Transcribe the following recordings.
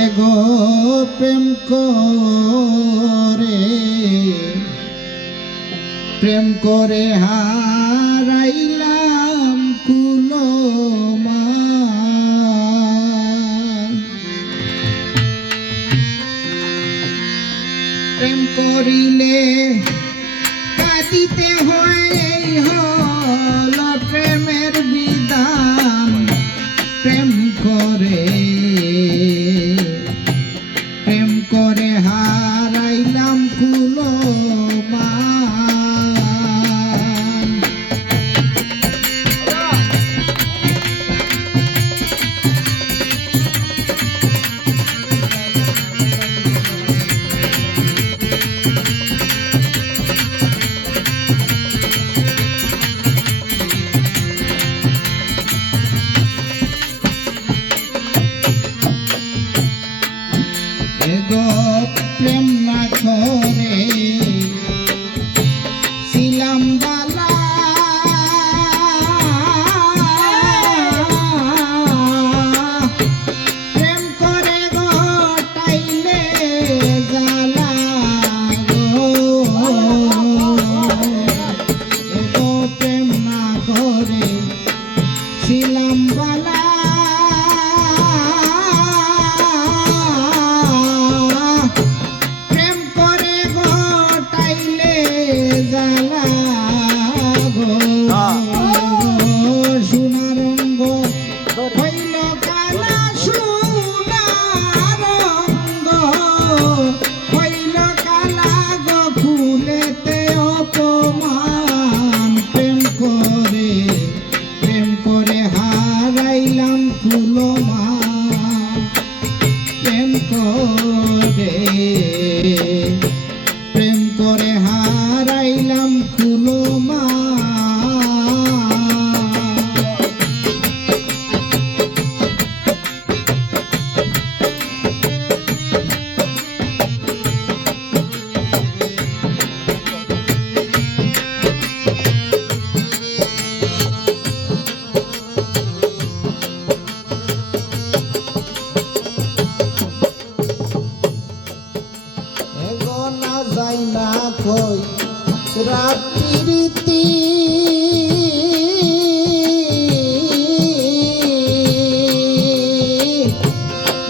এগো প্রেম করে হারাইলাম কুলমান। প্রেম করিলে কাঁদিতে হয়, এই হল প্রেমের বিধান। প্রেম করে হারাইলাম কুলমান। এগো প্রেম না করে ছিলাম বালা, প্রেম করে গোটাইলে জ্বালা গো। এগো প্রেম না করে ছিলাম বালা, প্রেম করে হারাইলাম যাই না কই রাত্রিতি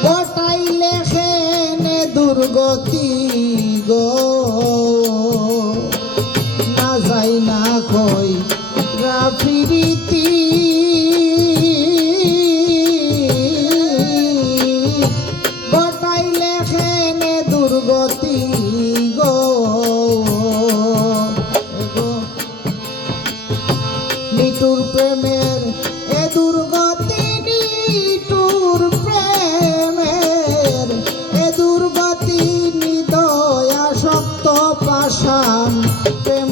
গোটাইলে খেনে দুর্গতি গো। না যাই না কই রাত্রিতি গোটাইলে খেনে দুর্গতি নিটুর প্রেমের এ দুর্গতি, নিটুর প্রেমের এ দুর্গতি, নিদয়া শক্ত পাষাণ। প্রেম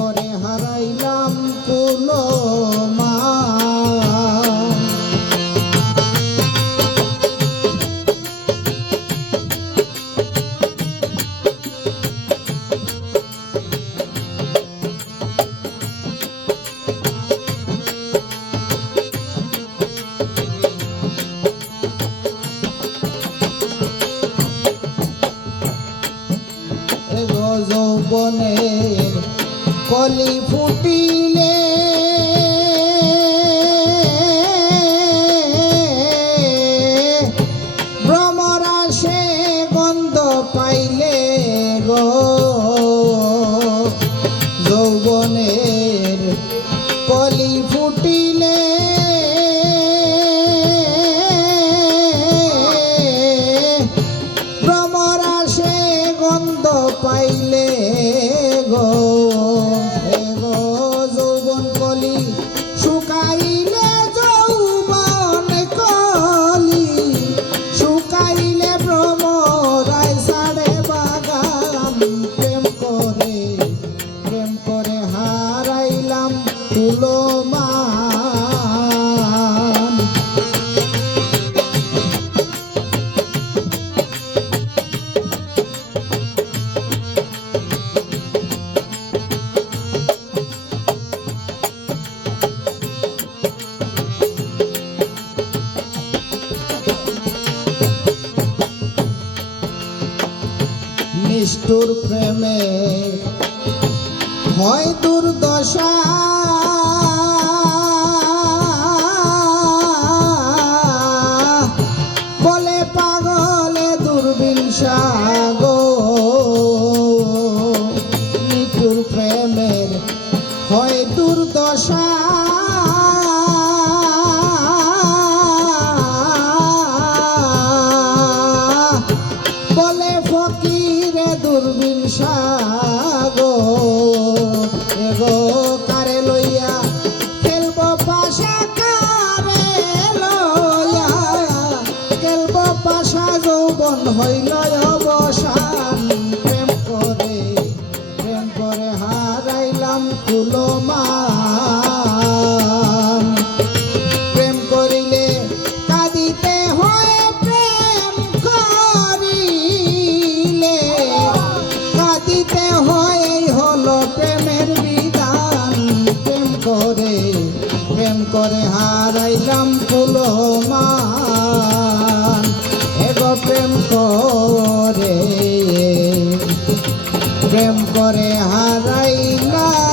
করে হারাইলাম কুলমান। যৌবনের কলি ফুটিলে ভ্রমরা সে গন্ধ পাইলে গো। যৌবনের কলি ফুটিলে ভ্রমরা সে গন্ধ পাইলে গো। যৌবন নিষ্ঠুর প্রেমে হয় দুর্দশা বলে পাগলে দুর্বিনসা গো নিষ্ঠুর প্রেমের হয় দুর্দশা বলে ফকিরে দুর্বিনসা গো এগো কারে লইয়া খেলব পাশা কারে লইয়া খেলব পাশা যৌবন হইল অবসান প্রেম করে হারাইলাম কুলমান প্রেম করিলে কাঁদিতে হয় প্রেম করিলে কাঁদিতে হয় এই হলো প্রেমের বিধান প্রেম করে হারাইলাম কুলমান এগো প্রেম করে হারাইলাম